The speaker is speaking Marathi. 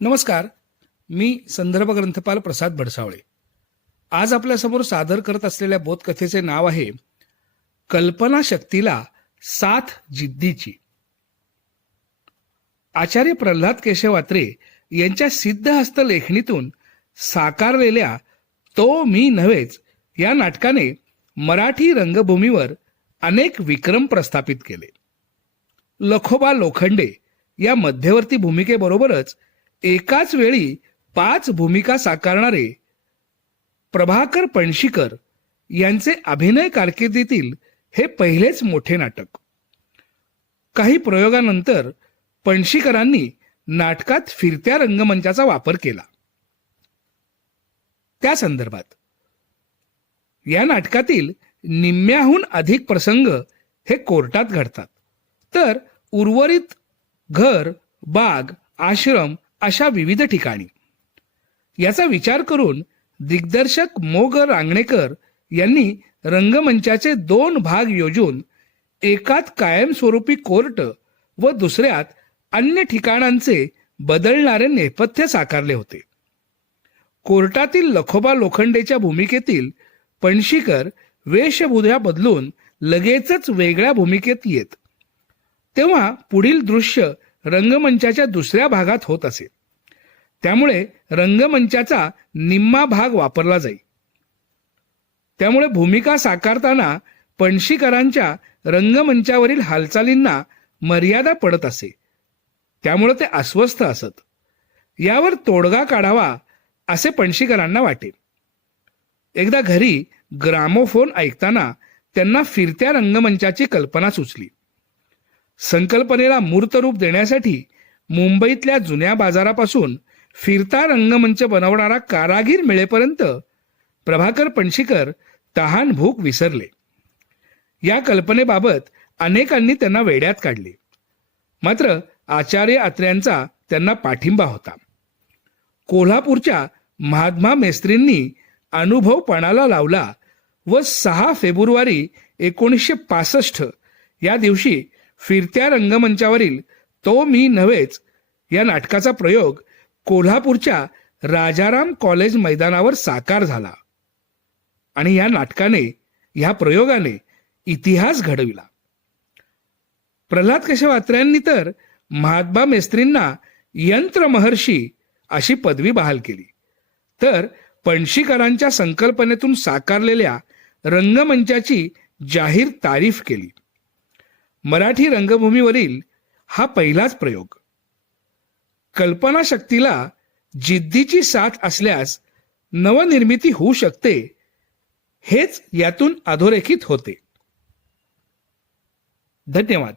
नमस्कार. मी संदर्भ ग्रंथपाल प्रसाद भडसावळे. आज आपल्यासमोर सादर करत असलेल्या बोधकथेचे नाव आहे कल्पना शक्तीला साथ जिद्दीची. आचार्य प्रल्हाद केशव अत्रे यांच्या सिद्धहस्त लेखणीतून साकारलेल्या तो मी नव्हेच या नाटकाने मराठी रंगभूमीवर अनेक विक्रम प्रस्थापित केले. लखोबा लोखंडे या मध्यवर्ती भूमिकेबरोबरच एकाच वेळी 5 भूमिका साकारणारे प्रभाकर पणशीकर यांचे अभिनय कारकिर्दीतील हे पहिलेच मोठे नाटक. काही प्रयोगानंतर पणशीकरांनी नाटकात फिरत्या रंगमंचाचा वापर केला. त्या संदर्भात या नाटकातील निम्म्याहून अधिक प्रसंग हे कोर्टात घडतात, तर उर्वरित घर, बाग, आश्रम अशा विविध ठिकाणी. याचा विचार करून दिग्दर्शक मोग रांगणेकर यांनी रंगमंचाचे 2 भाग योजून एकात कायमस्वरूपी कोर्ट व दुसऱ्यात अन्य ठिकाणांचे बदलणारे नेपथ्य साकारले होते. कोर्टातील लखोबा लोखंडेच्या भूमिकेतील पणशीकर वेशभूषा बदलून लगेचच वेगळ्या भूमिकेत येत, तेव्हा पुढील दृश्य रंगमंचाच्या दुसऱ्या भागात होत असे. त्यामुळे रंगमंचाचा निम्मा भाग वापरला जाई. त्यामुळे भूमिका साकारताना पणशीकरांच्या रंगमंचावरील हालचालींना मर्यादा पडत असे. त्यामुळे ते अस्वस्थ असत. यावर तोडगा काढावा असे पणशीकरांना वाटे. एकदा घरी ग्रामोफोन ऐकताना त्यांना फिरत्या रंगमंचाची कल्पना सुचली. संकल्पनेला मूर्त रूप देण्यासाठी मुंबईतल्या जुन्या बाजारापासून फिरता रंगमंच बनवणारा कारागीर मिळेपर्यंत प्रभाकर पणशीकर तहान भूक विसरले. या कल्पनेबाबत अनेकांनी त्यांना वेड्यात काढले. मात्र आचार्य अत्र्यांचा त्यांना पाठिंबा होता. कोल्हापूरच्या महात्मा मेस्त्रींनी अनुभव पणाला लावला व 6 फेब्रुवारी 1965 या दिवशी फिरत्या रंगमंचावरील तो मी नव्हेच या नाटकाचा प्रयोग कोल्हापूरच्या राजाराम कॉलेज मैदानावर साकार झाला आणि या नाटकाने, या प्रयोगाने इतिहास घडविला. प्रल्हाद केशव अत्र्यांनी तर महात्मा मेस्त्रींना यंत्रमहर्षी अशी पदवी बहाल केली, तर पणशीकरांच्या संकल्पनेतून साकारलेल्या रंगमंचाची जाहीर तारीफ केली. मराठी रंगभूमीवरील हा पहिलाच प्रयोग. कल्पनाशक्तीला जिद्दीची साथ असल्यास नवनिर्मिती होऊ शकते, हेच यातून अधोरेखित होते. धन्यवाद.